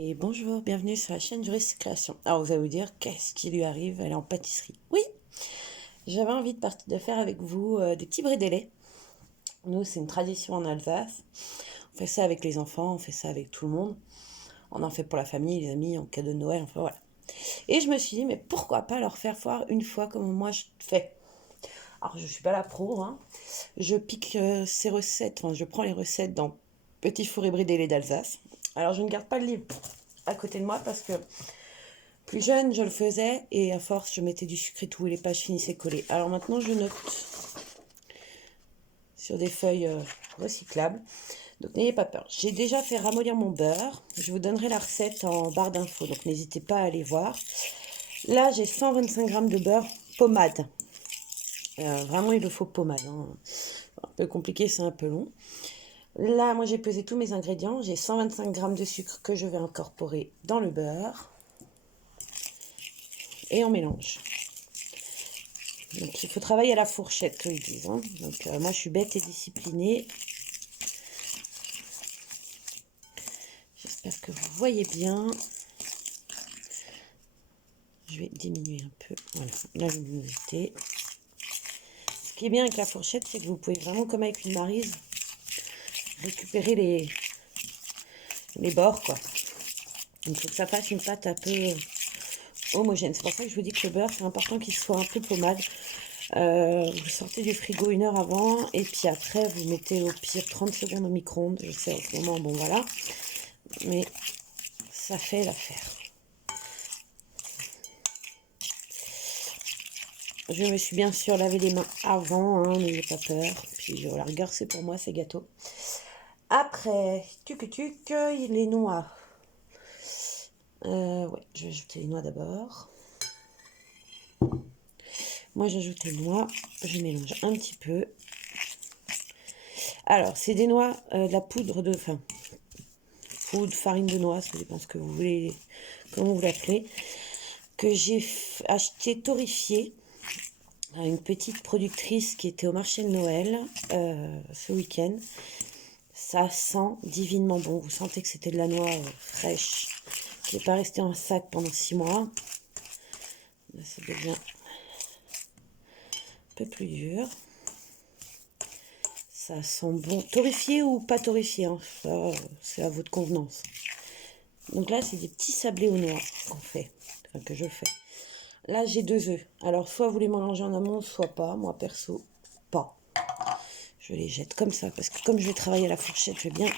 Et bonjour, bienvenue sur la chaîne Juris Création. Alors vous allez vous dire, qu'est-ce qui lui arrive? Elle est en pâtisserie. Oui, j'avais envie de faire avec vous des petits brédélés. Nous, c'est une tradition en Alsace. On fait ça avec les enfants, on fait ça avec tout le monde. On en fait pour la famille, les amis, en cadeau de Noël, enfin voilà. Et je me suis dit, mais pourquoi pas leur faire voir une fois comme moi je fais? Alors je suis pas la pro, hein. Je pique ces recettes, enfin, je prends les recettes dans Petit Four et Brédélés d'Alsace. Alors je ne garde pas le livre à côté de moi parce que plus jeune, je le faisais et à force, je mettais du sucre et tout et les pages finissaient collées. Alors maintenant, je note sur des feuilles recyclables. Donc n'ayez pas peur. J'ai déjà fait ramollir mon beurre. Je vous donnerai la recette en barre d'infos, donc n'hésitez pas à aller voir. Là, j'ai 125 grammes de beurre pommade. Vraiment, il le faut pommade, hein. Un peu compliqué, c'est un peu long. Là, moi, j'ai pesé tous mes ingrédients. J'ai 125 grammes de sucre que je vais incorporer dans le beurre. Et on mélange. Donc il faut travailler à la fourchette, qu'ils disent, hein. Donc moi, je suis bête et disciplinée. J'espère que vous voyez bien. Je vais diminuer un peu. Voilà, la luminosité. Ce qui est bien avec la fourchette, c'est que vous pouvez vraiment, comme avec une maryse, récupérer les bords, quoi. Donc, il faut que ça fasse une pâte un peu homogène. C'est pour ça que je vous dis que le beurre, c'est important qu'il soit un peu pommade. Vous sortez du frigo 1 heure avant et puis après, vous mettez au pire 30 secondes au micro-ondes. Je sais, en ce moment, bon voilà. Mais ça fait l'affaire. Je me suis bien sûr lavé les mains avant, hein, n'ayez pas peur. Puis la rigueur, c'est pour moi, c'est gâteau. Après, les noix. Ouais, je vais ajouter les noix d'abord. Moi, j'ajoute les noix, je mélange un petit peu. Alors, c'est des noix, de la poudre de... Enfin, poudre, farine de noix, ça dépend ce que vous voulez, comment vous l'appelez, que j'ai acheté torréfiée à une petite productrice qui était au marché de Noël ce week-end. Ça sent divinement bon. Vous sentez que c'était de la noix fraîche, qui n'est pas restée en sac pendant 6 mois. Là, ça devient un peu plus dur. Ça sent bon. Torréfié ou pas torréfié, hein. Ça, c'est à votre convenance. Donc là, c'est des petits sablés aux noix qu'on fait, enfin que je fais. Là, j'ai 2 œufs. Alors, soit vous les mélangez en amont, soit pas. Moi, perso, pas. Je les jette comme ça, parce que comme je vais travailler à la fourchette, je vais bien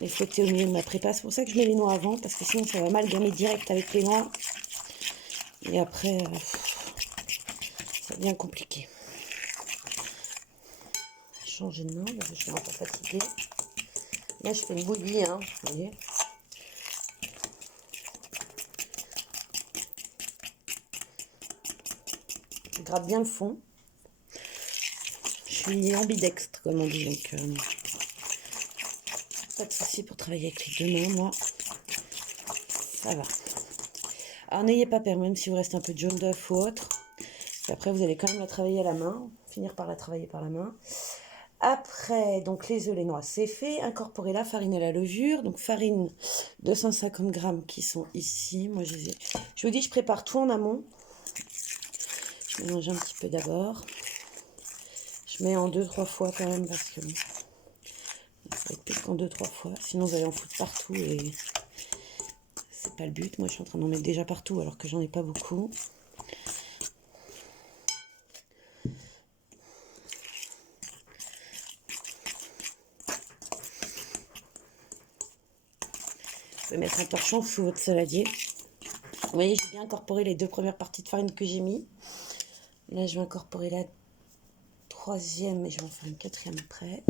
les fouetter au milieu de ma prépa. C'est pour ça que je mets les noix avant, parce que sinon, ça va amalgamer direct avec les noix. Et après, ça devient compliqué. Changer de main, je suis un peu fatiguée. Là, je fais une bouillie, hein, vous voyez. Je gratte bien le fond. Je suis ambidextre, comme on dit, donc pas de souci pour travailler avec les 2 mains, moi. Ça va. Alors, n'ayez pas peur, même si vous reste un peu de jaune d'œuf ou autre. Après, vous allez quand même la travailler à la main, finir par la travailler par la main. Après, donc les œufs, les noix, c'est fait. Incorporez la farine et la levure. Donc farine 250 grammes qui sont ici. Moi, je vous dis, je prépare tout en amont. Je mélange un petit peu d'abord. Je mets en 2-3 fois quand même parce que ça va être plus qu'en 2-3 fois. Sinon, vous allez en foutre partout et c'est pas le but. Moi, je suis en train d'en mettre déjà partout alors que j'en ai pas beaucoup. Vous pouvez mettre un torchon sous votre saladier. Vous voyez, j'ai bien incorporé les 2 premières parties de farine que j'ai mis. Là, je vais incorporer la 3e et je vais en faire une 4e après.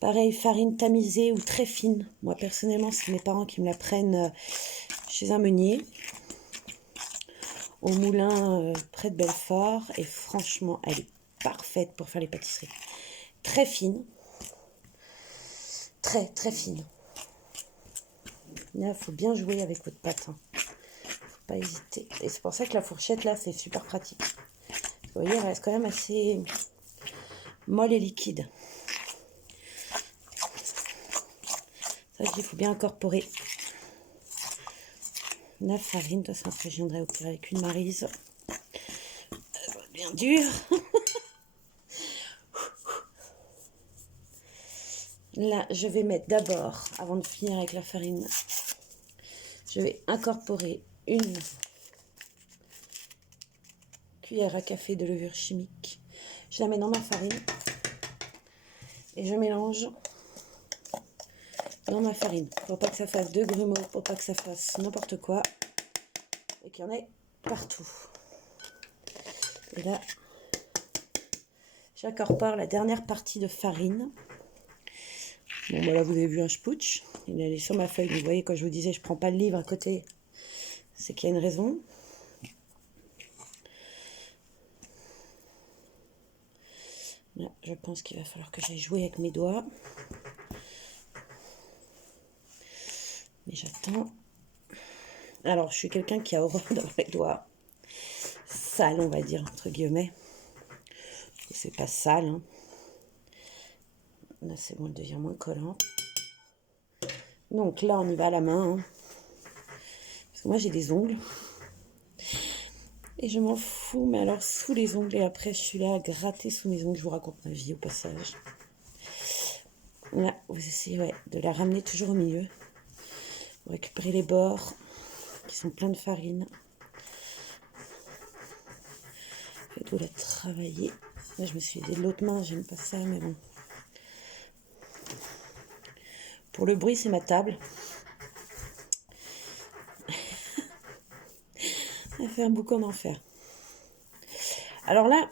Pareil, farine tamisée ou très fine. Moi, personnellement, c'est mes parents qui me la prennent chez un meunier, au moulin près de Belfort. Et franchement, elle est parfaite pour faire les pâtisseries. Très fine. Très, très fine. Là, il faut bien jouer avec votre pâte, hein. Faut pas hésiter. Et c'est pour ça que la fourchette, là, c'est super pratique. Vous voyez, elle reste quand même assez molle et liquide. Ça, il faut bien incorporer la farine. De toute façon, après, je viendrai au pire avec une maryse. Bien dur. Là, je vais mettre d'abord, avant de finir avec la farine, je vais incorporer une cuillère à café de levure chimique. Je la mets dans ma farine et je mélange dans ma farine pour pas que ça fasse de grumeaux, pour pas que ça fasse n'importe quoi et qu'il y en ait partout. Et là, j'incorpore la dernière partie de farine. Bon, voilà, vous avez vu un spooch. Il est sur ma feuille. Vous voyez, quand je vous disais, je prends pas le livre à côté, c'est qu'il y a une raison. Là, je pense qu'il va falloir que j'aille jouer avec mes doigts. Mais j'attends. Alors, je suis quelqu'un qui a horreur d'avoir les doigts sales, on va dire, entre guillemets. C'est pas sale, hein. Là, c'est bon, elle devient moins collante. Donc là, on y va à la main, hein. Parce que moi, j'ai des ongles. Et je m'en fous, mais alors sous les ongles. Et après, je suis là à gratter sous mes ongles. Je vous raconte ma vie au passage. Là, vous essayez de la ramener toujours au milieu. Vous récupérez les bords qui sont pleins de farine. Faites-vous la travailler. Là, je me suis aidée de l'autre main. J'aime pas ça, mais bon. Pour le bruit, c'est ma table. Elle fait un boucan d'enfer. Alors là,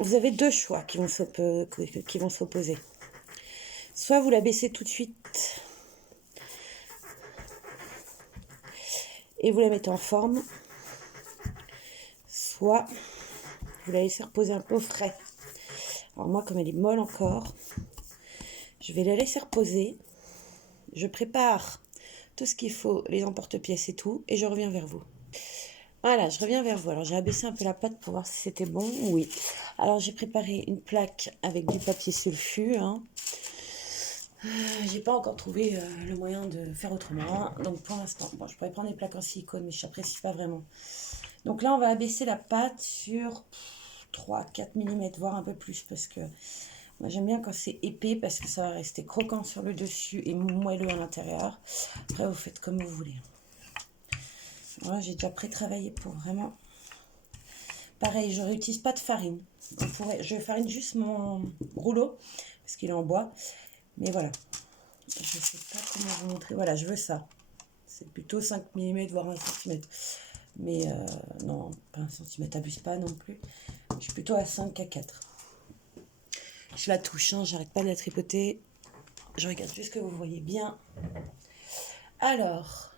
vous avez deux choix qui vont s'opposer. Soit vous la baissez tout de suite et vous la mettez en forme, soit vous la laissez reposer un peu au frais. Alors moi, comme elle est molle encore, je vais la laisser reposer. Je prépare tout ce qu'il faut, les emporte-pièces et tout, et je reviens vers vous. Voilà, je reviens vers vous. Alors j'ai abaissé un peu la pâte pour voir si c'était bon. Oui. Alors j'ai préparé une plaque avec du papier sulfu, hein. J'ai pas encore trouvé le moyen de faire autrement. Donc pour l'instant, bon, je pourrais prendre des plaques en silicone, mais je n'apprécie pas vraiment. Donc là, on va abaisser la pâte sur 3-4 mm, voire un peu plus, parce que moi j'aime bien quand c'est épais, parce que ça va rester croquant sur le dessus et moelleux à l'intérieur. Après, vous faites comme vous voulez. Voilà, j'ai déjà pré-travaillé pour vraiment. Pareil, je réutilise pas de farine. Je farine juste mon rouleau, parce qu'il est en bois. Mais voilà. Je ne sais pas comment vous montrer. Voilà, je veux ça. C'est plutôt 5 mm, voire 1 cm. Mais non, pas 1 cm, abuse pas non plus. Je suis plutôt à 5 à 4. Je la touche, hein, j'arrête pas de la tripoter. Je regarde juste que vous voyez bien. Alors,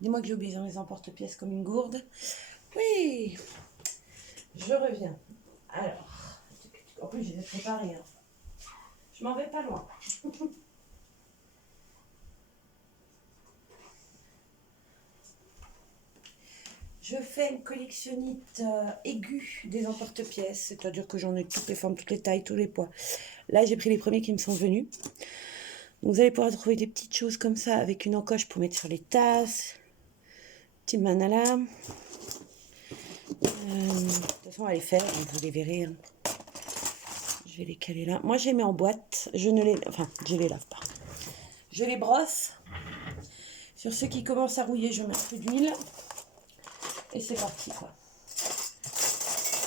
dis-moi que j'ai oublié mes emporte-pièces comme une gourde. Oui, je reviens. Alors, en plus j'ai préparé. Hein. Je m'en vais pas loin. Je fais une collectionnite aiguë des emporte-pièces, c'est-à-dire que j'en ai toutes les formes, toutes les tailles, tous les poids. Là, j'ai pris les premiers qui me sont venus. Donc, vous allez pouvoir trouver des petites choses comme ça avec une encoche pour mettre sur les tasses. Petit manala. De toute façon, on va les faire, donc vous les verrez. Hein. Je vais les caler là. Moi, je les mets en boîte. Je les lave pas. Je les brosse. Sur ceux qui commencent à rouiller, je mets un peu d'huile. Et c'est parti, quoi.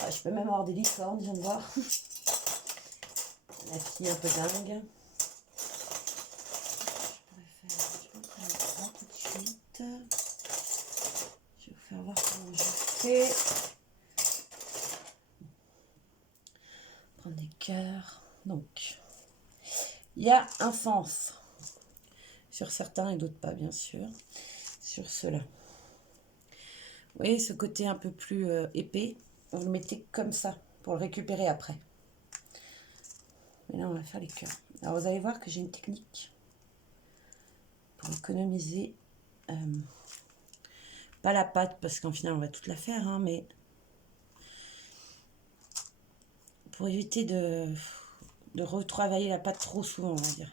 Ah, je peux même avoir des licornes, je viens de voir. La fille un peu dingue. Je vais prendre ça tout de suite. Je vais vous faire voir comment je fais. Prendre des cœurs. Donc, il y a un sens sur certains et d'autres pas, bien sûr. Sur ceux-là. Vous voyez ce côté un peu plus épais, vous le mettez comme ça pour le récupérer après. Et là, on va faire les cœurs. Alors, vous allez voir que j'ai une technique pour économiser, pas la pâte, parce qu'en final, on va toute la faire, hein, mais pour éviter de retravailler la pâte trop souvent, on va dire.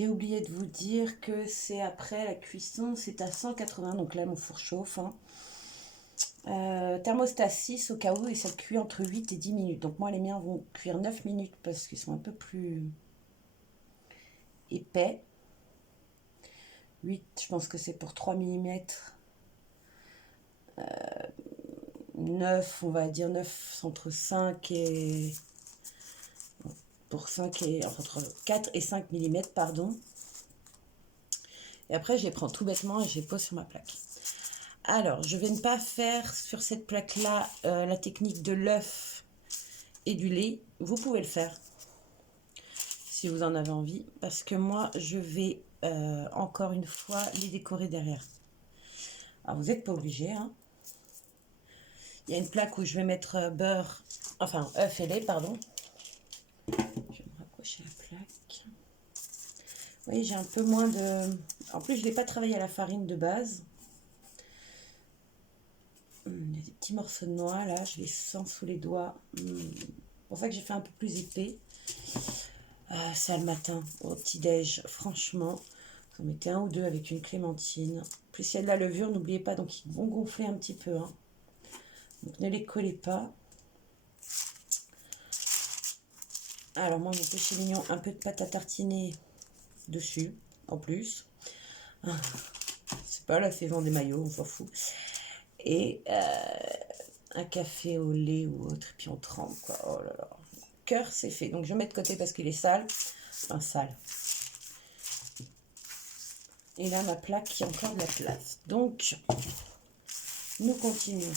J'ai oublié de vous dire que c'est après la cuisson, c'est à 180, donc là mon four chauffe. Hein. Thermostat 6 au cas où, et ça cuit entre 8 et 10 minutes. Donc moi les miens vont cuire 9 minutes parce qu'ils sont un peu plus épais. 8, je pense que c'est pour 3 mm. 9, on va dire 9 entre 5 et... Pour 5 et... entre 4 et 5 mm, pardon. Et après, je les prends tout bêtement et je les pose sur ma plaque. Alors, je vais ne pas faire sur cette plaque-là la technique de l'œuf et du lait. Vous pouvez le faire si vous en avez envie. Parce que moi, je vais encore une fois les décorer derrière. Alors, vous n'êtes pas obligé. Hein. Il y a une plaque où je vais mettre beurre, enfin œuf et lait, pardon. Je vais me rapprocher la plaque. Vous voyez, j'ai un peu moins de... En plus, je ne l'ai pas travaillé à la farine de base. Il y a des petits morceaux de noix, là, je les sens sous les doigts. C'est pour ça que j'ai fait un peu plus épais. Ça, le matin, au petit-déj, franchement, vous en mettez un ou deux avec une clémentine. Plus il y a de la levure, n'oubliez pas, donc ils vont gonfler un petit peu. Hein. Donc ne les collez pas. Alors moi, mon péché mignon, un peu de pâte à tartiner dessus, en plus. C'est pas la saison des maillots, on s'en fout. Et un café au lait ou autre, et puis on trempe, quoi. Oh là là. Cœur, c'est fait. Donc je mets de côté parce qu'il est sale. Enfin, sale. Et là, ma plaque, il y a encore de la place. Donc, nous continuons.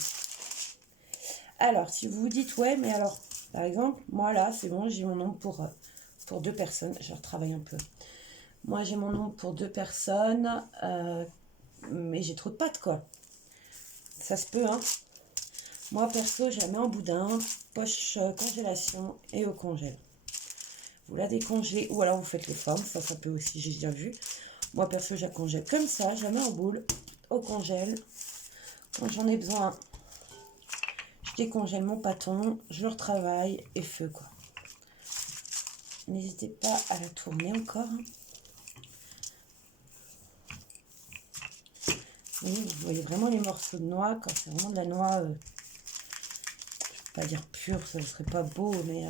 Alors, si vous vous dites, ouais, mais alors, par exemple, moi là, c'est bon, j'ai mon nombre pour 2 personnes. Je retravaille un peu. Moi, j'ai mon nombre pour 2 personnes, mais j'ai trop de pâtes, quoi. Ça se peut, hein. Moi, perso, je la mets en boudin, poche congélation et au congèle. Vous la décongelez, ou alors vous faites les formes, ça peut aussi, j'ai déjà vu. Moi, perso, je la congèle comme ça, je la mets en boule, au congèle. Quand j'en ai besoin, je décongèle mon pâton, je le retravaille et feu, quoi. N'hésitez pas à la tourner encore. Vous voyez vraiment les morceaux de noix, quand c'est vraiment de la noix, je ne vais pas dire pure, ça ne serait pas beau, mais...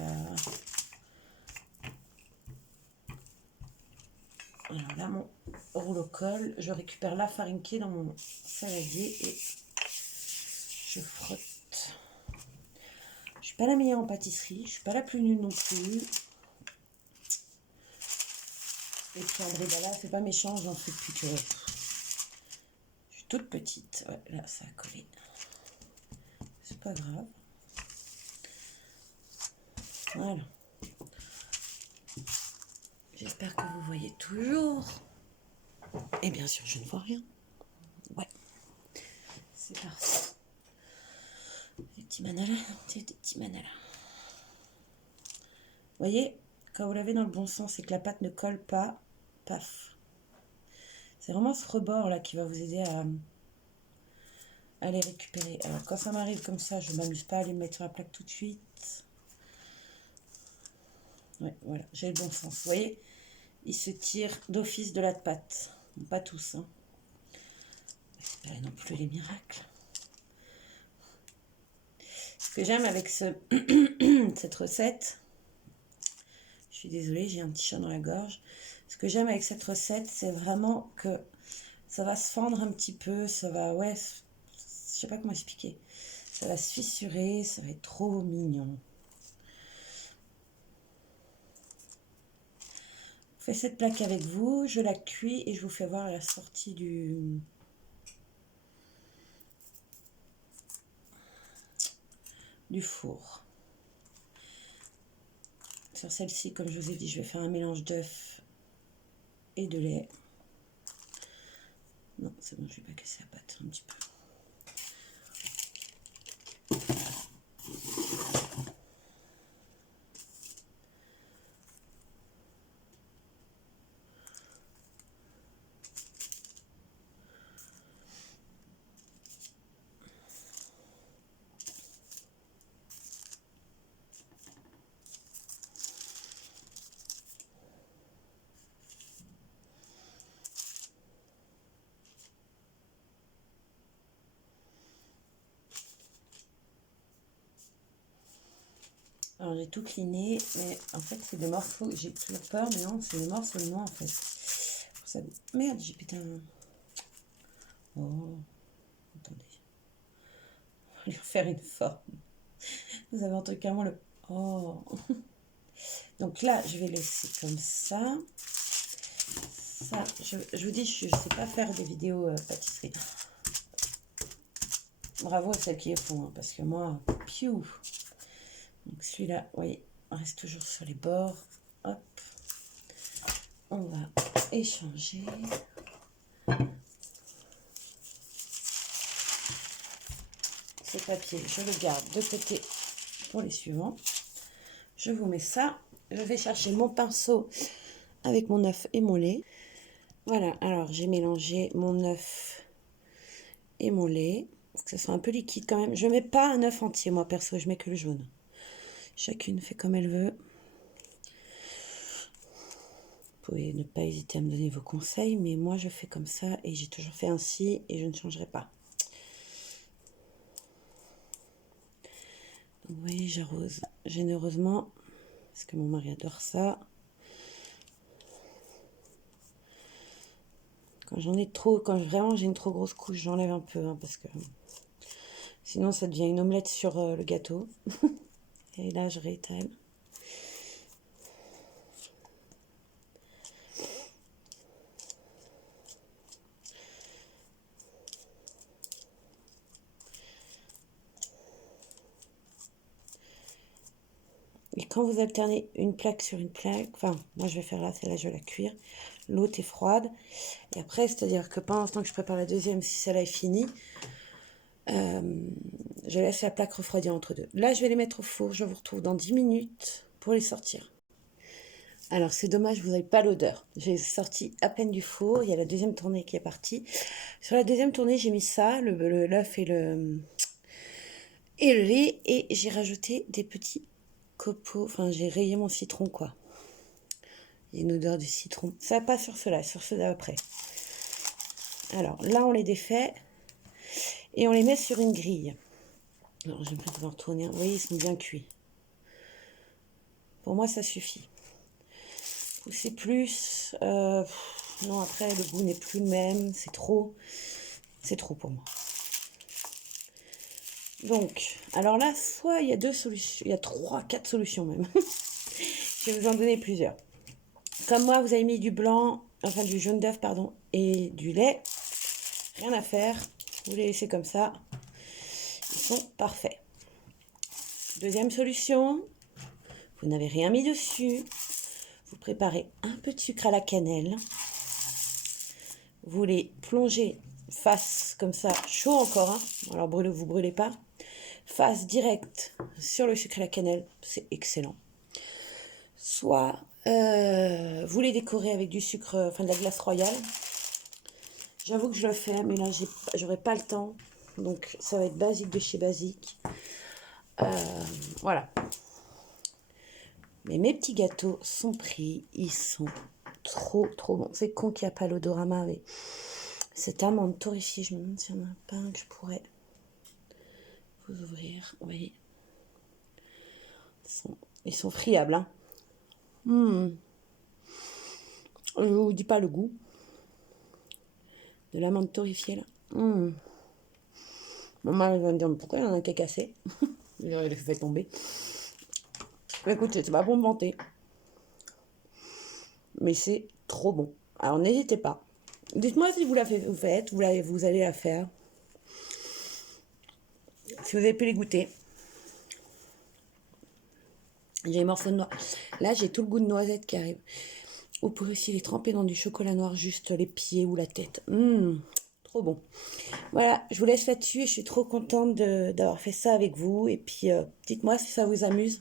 Alors là, mon rouleau colle, je récupère la farine qui est dans mon saladier et je frotte. Je suis pas la meilleure en pâtisserie, je suis pas la plus nulle non plus. Et puis André Bala, c'est pas méchant, j'en fais plus que... Je suis toute petite, ouais, là ça a collé. C'est pas grave. Voilà. J'espère que vous voyez toujours. Et bien sûr, je ne vois rien. Ouais. C'est parti. Des petits manalas, des petits manalas. Vous voyez, quand vous l'avez dans le bon sens et que la pâte ne colle pas, paf. C'est vraiment ce rebord là qui va vous aider à les récupérer. Alors quand ça m'arrive comme ça, je ne m'amuse pas à les mettre sur la plaque tout de suite. Ouais, voilà, j'ai le bon sens. Vous voyez, ils se tirent d'office de la pâte. Bon, pas tous, hein. C'est pas non plus les miracles. Ce que j'aime avec cette recette, je suis désolée, j'ai un petit chat dans la gorge. Ce que j'aime avec cette recette, c'est vraiment que ça va se fendre un petit peu, ça va, ouais, je sais pas comment expliquer. Ça va se fissurer, ça va être trop mignon. Je fais cette plaque avec vous, je la cuis et je vous fais voir la sortie du four. Sur celle-ci, comme je vous ai dit, je vais faire un mélange d'œufs et de lait. Non, c'est bon, je vais pas casser la pâte un petit peu. Alors j'ai tout cliné, mais en fait c'est des morceaux, j'ai toujours peur, mais non, c'est des morceaux de noix en fait. Ça... Merde, j'ai putain... Oh, attendez. On va lui refaire une forme. Vous avez entendu carrément le... Oh. Donc là, je vais laisser comme ça. Ça, je vous dis, je ne sais pas faire des vidéos pâtisserie. Bravo à celles qui les font, hein, parce que moi, piou. Donc celui-là, vous voyez, on reste toujours sur les bords. Hop. On va échanger. Ce papier, je le garde de côté pour les suivants. Je vous mets ça. Je vais chercher mon pinceau avec mon œuf et mon lait. Voilà, alors j'ai mélangé mon œuf et mon lait. Pour que ça soit un peu liquide quand même. Je ne mets pas un œuf entier, moi perso, je mets que le jaune. Chacune fait comme elle veut. Vous pouvez ne pas hésiter à me donner vos conseils, mais moi je fais comme ça et j'ai toujours fait ainsi et je ne changerai pas. Donc, vous voyez, j'arrose généreusement parce que mon mari adore ça. Quand j'en ai trop, quand vraiment j'ai une trop grosse couche, j'enlève un peu hein, parce que sinon ça devient une omelette sur le gâteau. Et là je réétale. Et quand vous alternez une plaque sur une plaque, enfin, moi je vais faire là, celle-là je vais la cuire. L'autre est froide. Et après, c'est-à-dire que pendant ce temps que je prépare la deuxième, si celle-là est finie, je laisse la plaque refroidir entre deux. Là, je vais les mettre au four. Je vous retrouve dans 10 minutes pour les sortir. Alors, c'est dommage, vous n'avez pas l'odeur. J'ai sorti à peine du four. Il y a la deuxième tournée qui est partie. Sur la deuxième tournée, j'ai mis ça, l'œuf et le lait. Et j'ai rajouté des petits copeaux. Enfin, j'ai rayé mon citron, quoi. Il y a une odeur de citron. Ça pas sur ceux-là, sur ceux d'après. Alors, là, on les défait. Et on les met sur une grille. Alors, j'aimerais pouvoir tourner. Vous voyez, ils sont bien cuits. Pour moi, ça suffit. Pousser plus. Non, après, le goût n'est plus le même. C'est trop. C'est trop pour moi. Donc, alors là, soit il y a 2 solutions. Il y a 3, 4 solutions même. Je vais vous en donner plusieurs. Comme moi, vous avez mis du blanc, enfin du jaune d'œuf, pardon, et du lait. Rien à faire. Vous les laissez comme ça. Ils sont parfaits. Deuxième solution. Vous n'avez rien mis dessus. Vous préparez un peu de sucre à la cannelle. Vous les plongez face comme ça, chaud encore. Hein. Alors vous brûlez pas. Face directe sur le sucre à la cannelle. C'est excellent. Soit vous les décorez avec du sucre, enfin de la glace royale. J'avoue que je le fais, mais là j'aurai pas le temps. Donc ça va être basique de chez basique. Voilà. Mais mes petits gâteaux sont pris. Ils sont trop bons. C'est con qu'il n'y a pas l'odorama. Mais cette amande torréfiée, je me demande s'il n'y en a pas un que je pourrais vous ouvrir. Vous voyez. Ils sont friables. Hein. Je ne vous dis pas le goût de l'amande torréfiée là. Maman va me dire pourquoi il y en a qu'à casser. Il les fait tomber. Écoutez, c'est pas pour me vanter. Mais c'est trop bon. Alors n'hésitez pas. Dites-moi si vous la faites, vous allez la faire. Si vous avez pu les goûter. J'ai les morceaux de noix. Là, j'ai tout le goût de noisette qui arrive. Vous pouvez aussi les tremper dans du chocolat noir, juste les pieds ou la tête. Trop bon. Voilà, je vous laisse là-dessus et je suis trop contente d'avoir fait ça avec vous. Et puis, dites-moi si ça vous amuse,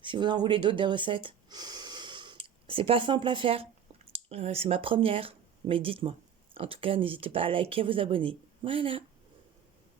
si vous en voulez d'autres des recettes. C'est pas simple à faire. C'est ma première, mais dites-moi. En tout cas, n'hésitez pas à liker, à vous abonner. Voilà.